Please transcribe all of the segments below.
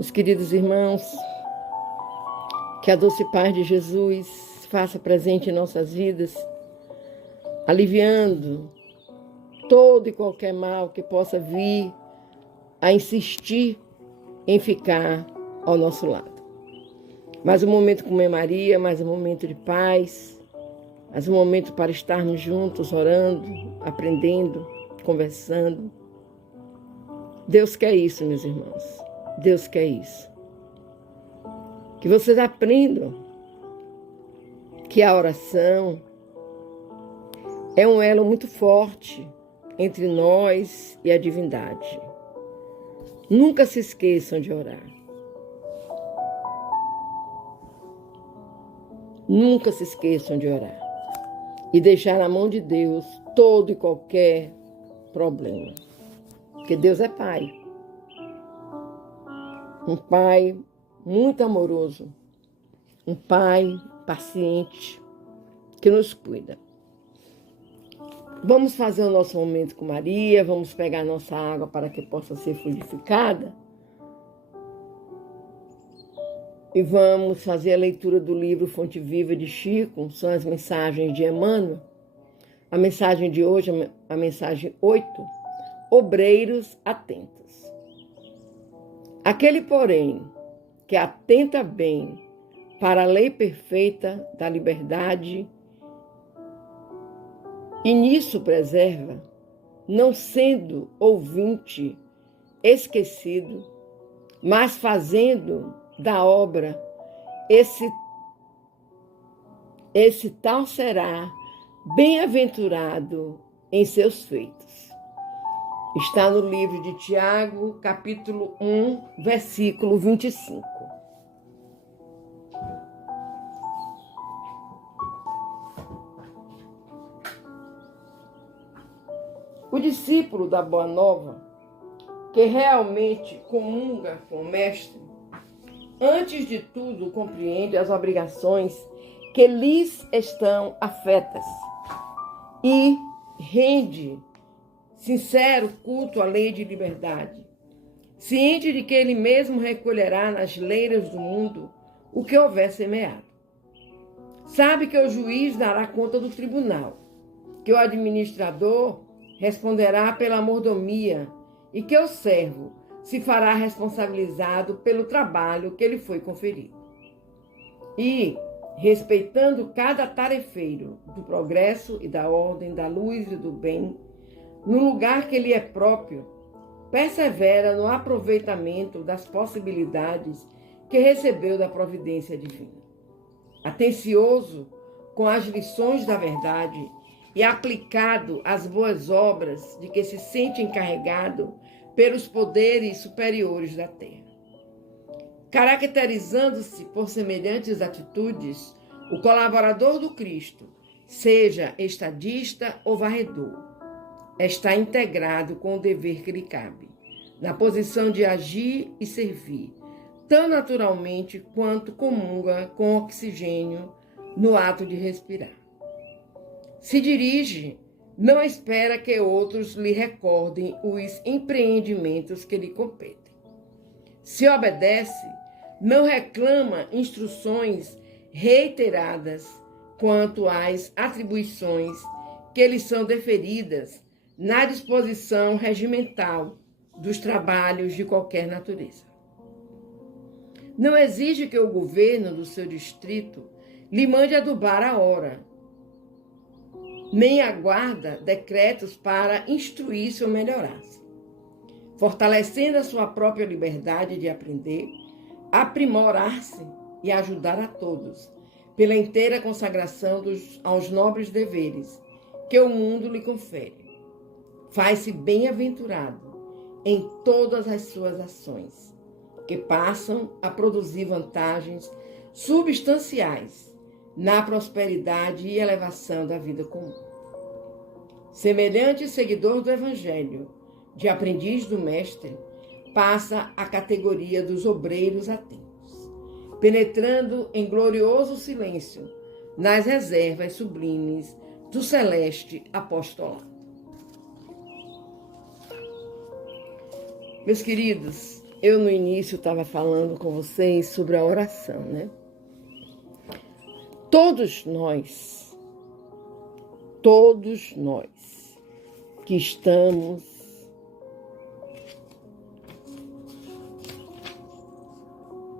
Meus queridos irmãos, que a doce paz de Jesus faça presente em nossas vidas, aliviando todo e qualquer mal que possa vir a insistir em ficar ao nosso lado. Mais um momento com Mãe Maria, mais um momento de paz, mais um momento para estarmos juntos, orando, aprendendo, conversando. Deus quer isso, meus irmãos. Deus quer isso. Que vocês aprendam que a oração é um elo muito forte entre nós e a divindade. Nunca se esqueçam de orar. Nunca se esqueçam de orar. E deixar na mão de Deus todo e qualquer problema. Porque Deus é Pai. Um Pai muito amoroso. Um Pai paciente que nos cuida. Vamos fazer o nosso momento com Maria, vamos pegar a nossa água para que possa ser fluidificada. E vamos fazer a leitura do livro Fonte Viva de Chico, são as mensagens de Emmanuel. A mensagem de hoje, a mensagem 8, obreiros atentos. Aquele, porém, que atenta bem para a lei perfeita da liberdade e nisso preserva, não sendo ouvinte esquecido, mas fazendo da obra, esse tal será bem-aventurado em seus feitos. Está no livro de Tiago, capítulo 1, versículo 25. O discípulo da Boa Nova, que realmente comunga com o Mestre, antes de tudo compreende as obrigações que lhes estão afetas e rende sincero culto à lei de liberdade, ciente de que ele mesmo recolherá nas leiras do mundo o que houver semeado. Sabe que o juiz dará conta do tribunal, que o administrador responderá pela mordomia e que o servo se fará responsabilizado pelo trabalho que lhe foi conferido. E, respeitando cada tarefeiro do progresso e da ordem, da luz e do bem, no lugar que lhe é próprio, persevera no aproveitamento das possibilidades que recebeu da providência divina. Atencioso com as lições da verdade e aplicado às boas obras de que se sente encarregado pelos poderes superiores da terra. Caracterizando-se por semelhantes atitudes, o colaborador do Cristo, seja estadista ou varredor, está integrado com o dever que lhe cabe, na posição de agir e servir, tão naturalmente quanto comunga com oxigênio no ato de respirar. Se dirige, não espera que outros lhe recordem os empreendimentos que lhe competem. Se obedece, não reclama instruções reiteradas quanto às atribuições que lhe são deferidas na disposição regimental dos trabalhos de qualquer natureza. Não exige que o governo do seu distrito lhe mande adubar a hora, nem aguarda decretos para instruir-se ou melhorar-se. Fortalecendo a sua própria liberdade de aprender, aprimorar-se e ajudar a todos, pela inteira consagração aos nobres deveres que o mundo lhe confere. Faz-se bem-aventurado em todas as suas ações, que passam a produzir vantagens substanciais na prosperidade e elevação da vida comum. Semelhante seguidor do Evangelho, de aprendiz do Mestre, passa à categoria dos obreiros atentos, penetrando em glorioso silêncio nas reservas sublimes do celeste apostolado. Meus queridos, Eu no início estava falando com vocês sobre a oração, né? Todos nós que estamos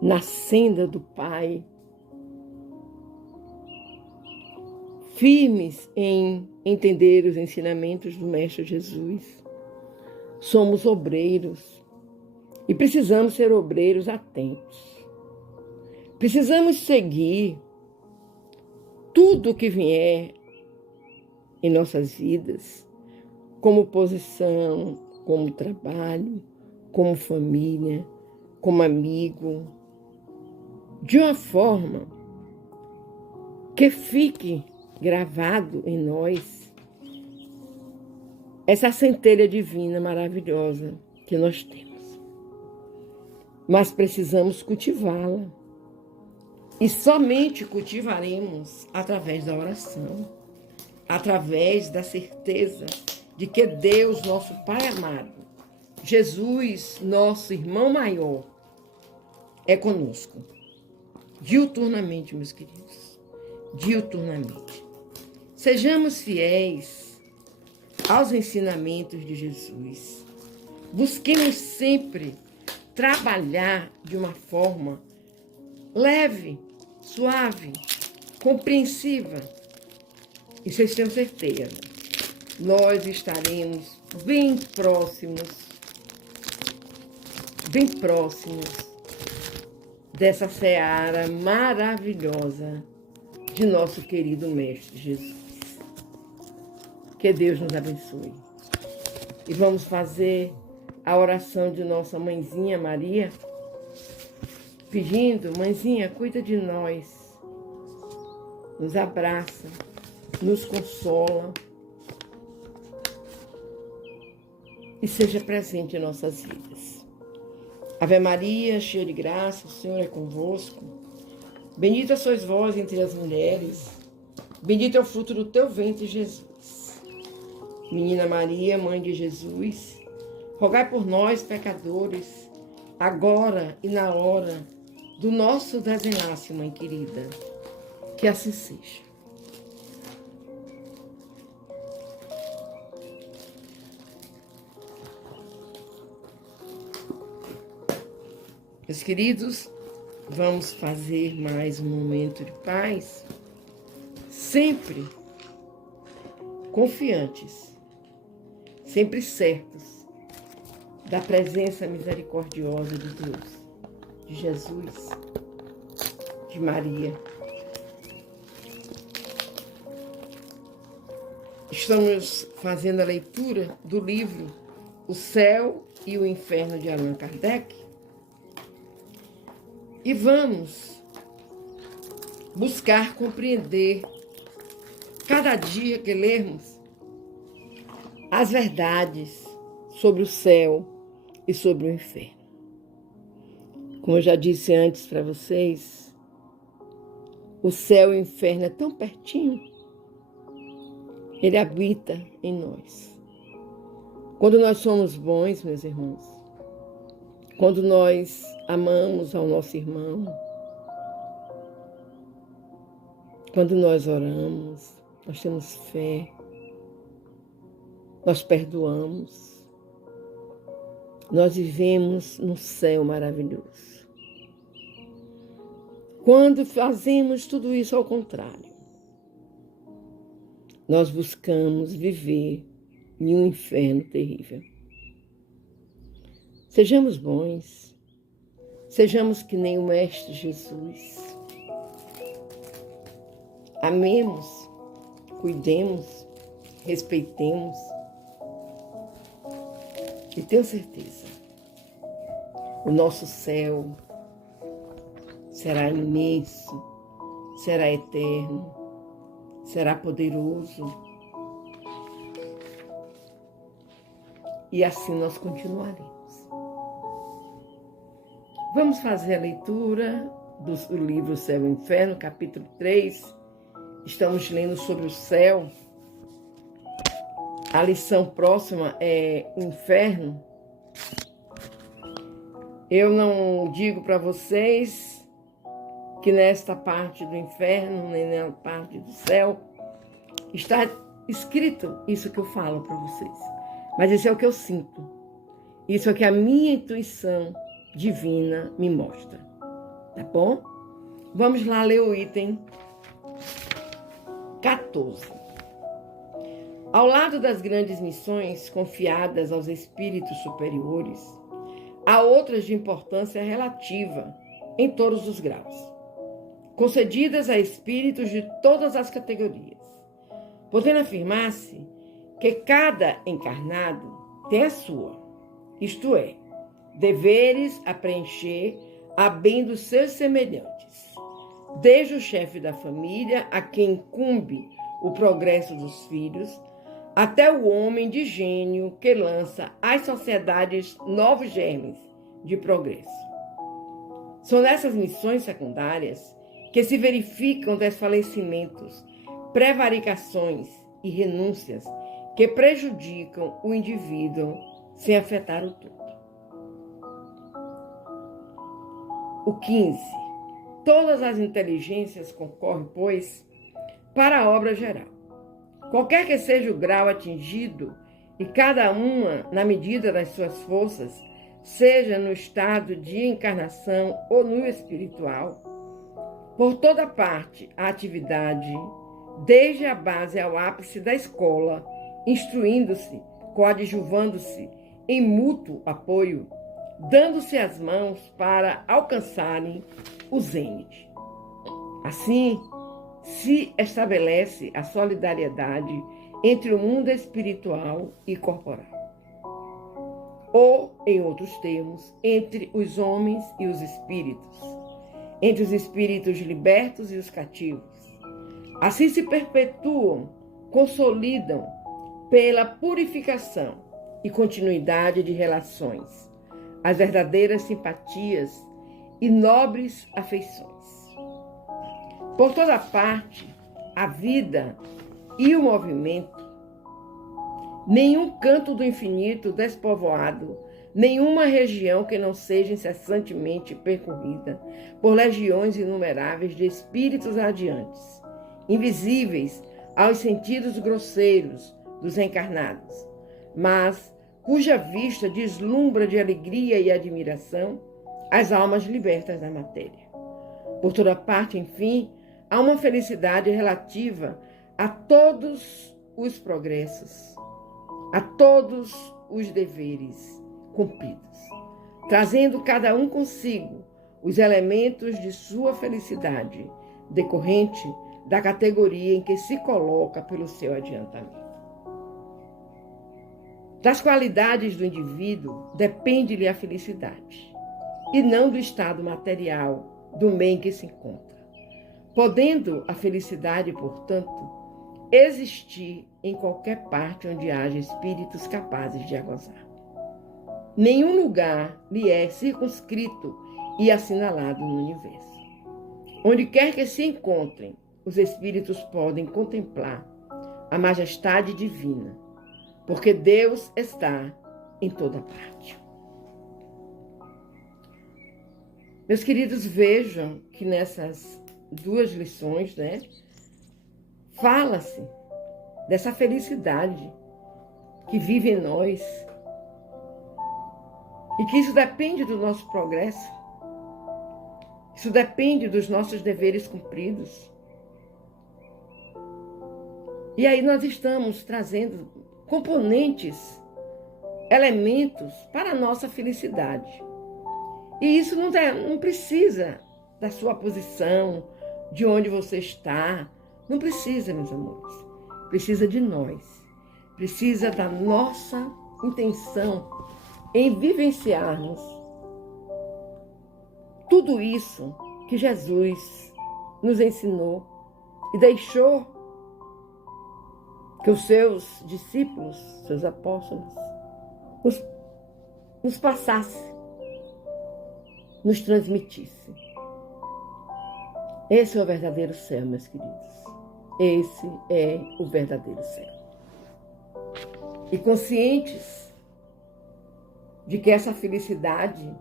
na senda do Pai, firmes em entender os ensinamentos do Mestre Jesus, somos obreiros e precisamos ser obreiros atentos. Precisamos seguir tudo o que vier em nossas vidas, como posição, como trabalho, como família, como amigo, de uma forma que fique gravado em nós essa centelha divina maravilhosa que nós temos. Mas precisamos cultivá-la. E somente cultivaremos através da oração, através da certeza de que Deus, nosso Pai amado, Jesus, nosso irmão maior, é conosco. Diuturnamente, meus queridos, diuturnamente. Sejamos fiéis aos ensinamentos de Jesus. Busquemos sempre trabalhar de uma forma leve, suave, compreensiva. E vocês tenham certeza, nós estaremos bem próximos dessa seara maravilhosa de nosso querido Mestre Jesus. Que Deus nos abençoe. E vamos fazer a oração de nossa mãezinha Maria, pedindo: mãezinha, cuida de nós, nos abraça, nos consola e seja presente em nossas vidas. Ave Maria, cheia de graça, o Senhor é convosco. Bendita sois vós entre as mulheres, bendito é o fruto do teu ventre, Jesus. Menina Maria, mãe de Jesus, rogai por nós, pecadores, agora e na hora do nosso desenlace, mãe querida. Que assim seja. Meus queridos, vamos fazer mais um momento de paz, sempre confiantes, sempre certos da presença misericordiosa de Deus, de Jesus, de Maria. Estamos fazendo a leitura do livro O Céu e o Inferno de Allan Kardec. E vamos buscar compreender, cada dia que lermos, as verdades sobre o céu e sobre o inferno. Como eu já disse antes para vocês, o céu e o inferno é tão pertinho, ele habita em nós. Quando nós somos bons, meus irmãos, quando nós amamos ao nosso irmão, quando nós oramos, nós temos fé, nós perdoamos, nós vivemos num céu maravilhoso. Quando fazemos tudo isso ao contrário, nós buscamos viver em um inferno terrível. Sejamos bons, sejamos que nem o Mestre Jesus. Amemos, cuidemos, respeitemos. E tenho certeza, o nosso céu será imenso, será eterno, será poderoso. E assim nós continuaremos. Vamos fazer a leitura do livro Céu e Inferno, capítulo 3. Estamos lendo sobre o céu. A lição próxima é o inferno. Eu não digo para vocês que nesta parte do inferno, nem na parte do céu, está escrito isso que eu falo para vocês. Mas isso é o que eu sinto. Isso é o que a minha intuição divina me mostra. Tá bom? Vamos lá ler o item 14. Ao lado das grandes missões confiadas aos espíritos superiores, há outras de importância relativa em todos os graus, concedidas a espíritos de todas as categorias, podendo afirmar-se que cada encarnado tem a sua, isto é, deveres a preencher a bem dos seus semelhantes, desde o chefe da família, a quem incumbe o progresso dos filhos, até o homem de gênio que lança às sociedades novos germes de progresso. São nessas missões secundárias que se verificam desfalecimentos, prevaricações e renúncias que prejudicam o indivíduo sem afetar o todo. O 15. Todas as inteligências concorrem, pois, para a obra geral. Qualquer que seja o grau atingido, e cada uma na medida das suas forças, seja no estado de encarnação ou no espiritual, por toda parte a atividade, desde a base ao ápice da escola, instruindo-se, coadjuvando-se em mútuo apoio, dando-se as mãos para alcançarem o zênite. Assim, se estabelece a solidariedade entre o mundo espiritual e corporal. Ou, em outros termos, entre os homens e os espíritos, entre os espíritos libertos e os cativos. Assim se perpetuam, consolidam pela purificação e continuidade de relações, as verdadeiras simpatias e nobres afeições. Por toda parte, a vida e o movimento, nenhum canto do infinito despovoado, nenhuma região que não seja incessantemente percorrida por legiões inumeráveis de espíritos radiantes, invisíveis aos sentidos grosseiros dos encarnados, mas cuja vista deslumbra de alegria e admiração as almas libertas da matéria. Por toda parte, enfim, há uma felicidade relativa a todos os progressos, a todos os deveres cumpridos, trazendo cada um consigo os elementos de sua felicidade, decorrente da categoria em que se coloca pelo seu adiantamento. Das qualidades do indivíduo depende-lhe a felicidade, e não do estado material do meio em que se encontra. Podendo a felicidade, portanto, existir em qualquer parte onde haja espíritos capazes de a gozar. Nenhum lugar lhe é circunscrito e assinalado no universo. Onde quer que se encontrem, os espíritos podem contemplar a majestade divina, porque Deus está em toda parte. Meus queridos, vejam que nessas duas lições, fala-se dessa felicidade que vive em nós e que isso depende do nosso progresso, isso depende dos nossos deveres cumpridos. E aí nós estamos trazendo componentes, elementos para a nossa felicidade. E isso não precisa da sua posição, de onde você está. Não precisa, meus amores. Precisa de nós. Precisa da nossa intenção em vivenciarmos tudo isso que Jesus nos ensinou e deixou que os seus discípulos, seus apóstolos, nos passassem, nos transmitissem. Esse é o verdadeiro céu, meus queridos. Esse é o verdadeiro céu. E conscientes de que essa felicidade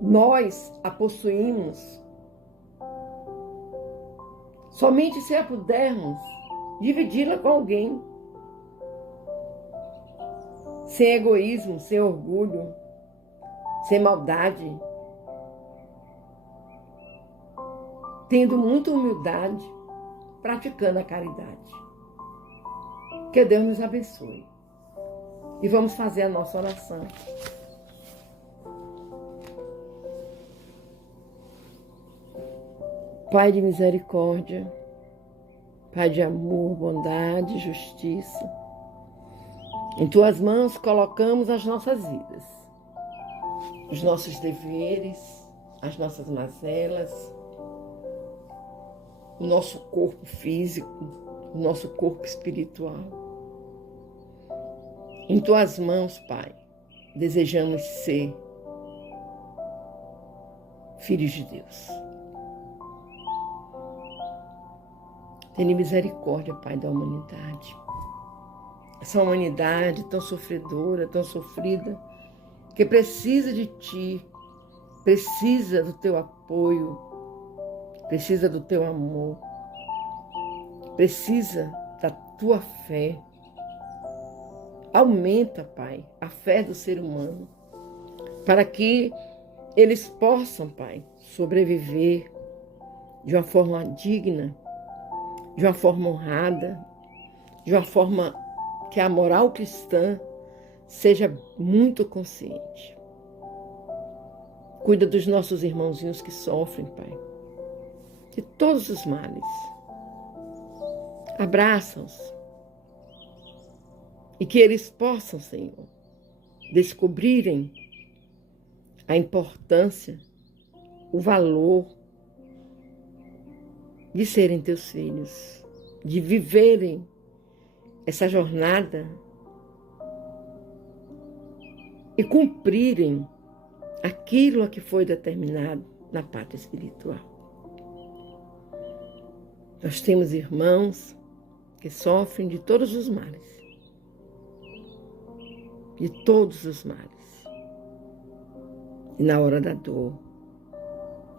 nós a possuímos somente se a pudermos dividi-la com alguém, sem egoísmo, sem orgulho, sem maldade, tendo muita humildade, praticando a caridade. Que Deus nos abençoe. E vamos fazer a nossa oração. Pai de misericórdia, Pai de amor, bondade, justiça, em Tuas mãos colocamos as nossas vidas, os nossos deveres, as nossas mazelas, o nosso corpo físico, o nosso corpo espiritual. Em Tuas mãos, Pai, desejamos ser filhos de Deus. Tenha misericórdia, Pai, da humanidade. Essa humanidade tão sofredora, tão sofrida, que precisa de Ti, precisa do Teu apoio, precisa do Teu amor, precisa da Tua fé. Aumenta, Pai, a fé do ser humano, para que eles possam, Pai, sobreviver de uma forma digna, de uma forma honrada, de uma forma que a moral cristã seja muito consciente. Cuida dos nossos irmãozinhos que sofrem, Pai, de todos os males. Abraça-os e que eles possam, Senhor, descobrirem a importância, o valor de serem Teus filhos, de viverem essa jornada e cumprirem aquilo a que foi determinado na pátria espiritual. Nós temos irmãos que sofrem de todos os males, de todos os males. E na hora da dor,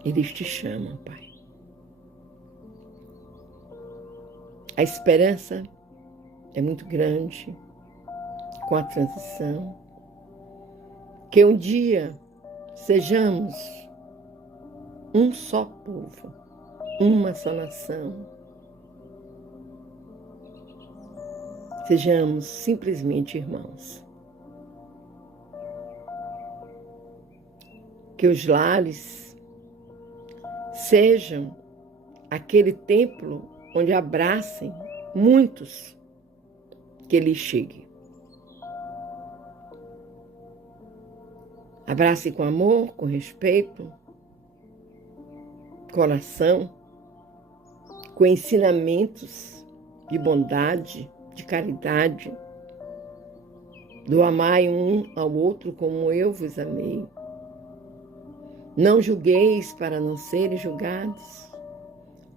eles te chamam, Pai. A esperança é muito grande com a transição. Que um dia sejamos um só povo, uma só nação. Sejamos simplesmente irmãos. Que os lares sejam aquele templo onde abracem muitos que lhe cheguem. Abrace com amor, com respeito, coração, com ensinamentos de bondade, de caridade, do amai um ao outro como eu vos amei. Não julgueis para não serem julgados.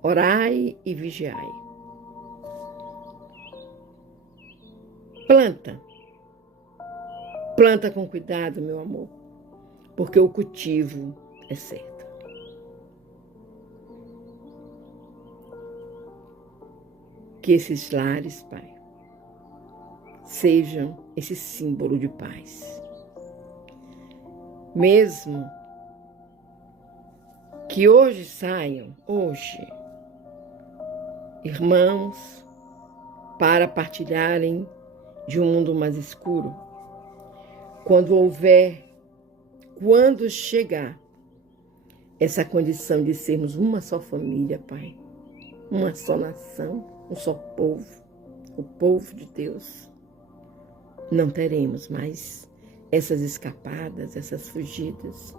Orai e vigiai. Planta com cuidado, meu amor, porque o cultivo é certo. Que esses lares, Pai, sejam esse símbolo de paz. Mesmo que hoje saiam, irmãos, para partilharem de um mundo mais escuro. Quando chegar essa condição de sermos uma só família, Pai, uma só nação, um só povo, o povo de Deus, não teremos mais essas escapadas, essas fugidas,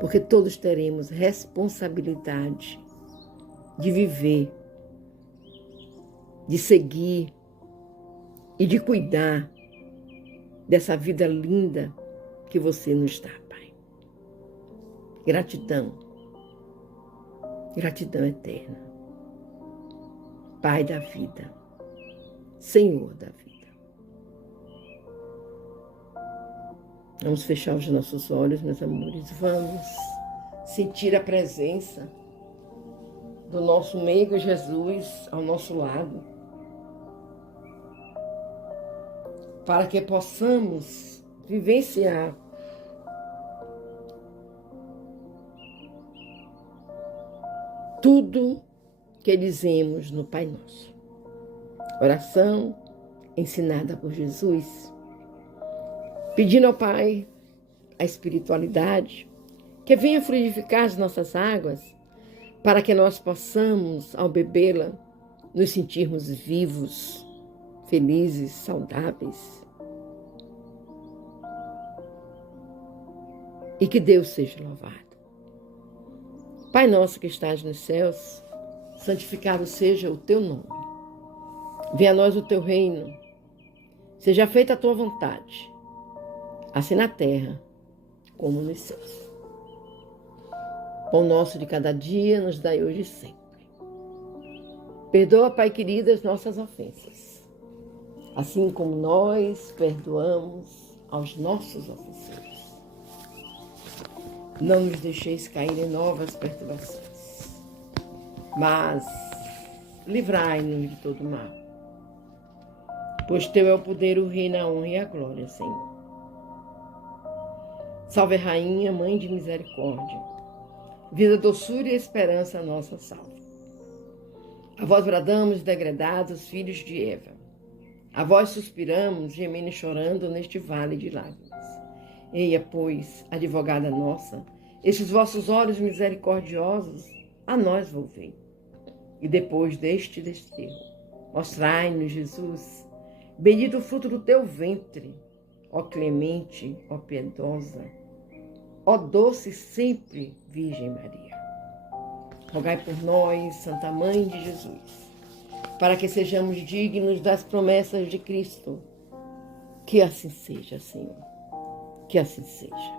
porque todos teremos responsabilidade de viver, de seguir e de cuidar dessa vida linda que você nos dá, Pai. Gratidão, gratidão eterna. Pai da vida, Senhor da vida. Vamos fechar os nossos olhos, meus amores, vamos. sentir a presença do nosso meigo Jesus ao nosso lado, para que possamos vivenciar tudo que dizemos no Pai Nosso. Oração ensinada por Jesus, pedindo ao Pai a espiritualidade, que venha fluidificar as nossas águas, para que nós possamos, ao bebê-la, nos sentirmos vivos, felizes, saudáveis. E que Deus seja louvado. Pai nosso que estás nos céus, santificado seja o teu nome. Venha a nós o teu reino. Seja feita a tua vontade, assim na terra como nos céus. Pão nosso de cada dia nos dai hoje e sempre. Perdoa, Pai querido, as nossas ofensas, assim como nós perdoamos aos nossos ofensores. Não nos deixeis cair em novas perturbações, mas livrai-nos de todo mal. Pois teu é o poder, o reino, a honra e a glória, Senhor. Salve, Rainha, Mãe de misericórdia, vida, doçura e esperança, nossa salve. A vós bradamos, degredados, filhos de Eva. A vós suspiramos, gemendo e chorando neste vale de lágrimas. Eia, pois, advogada nossa, estes vossos olhos misericordiosos a nós volvei. E depois deste desterro, mostrai-nos, Jesus, bendito o fruto do teu ventre, ó clemente, ó piedosa, ó doce sempre Virgem Maria. Rogai por nós, Santa Mãe de Jesus, para que sejamos dignos das promessas de Cristo. Que assim seja, Senhor. Que assim seja.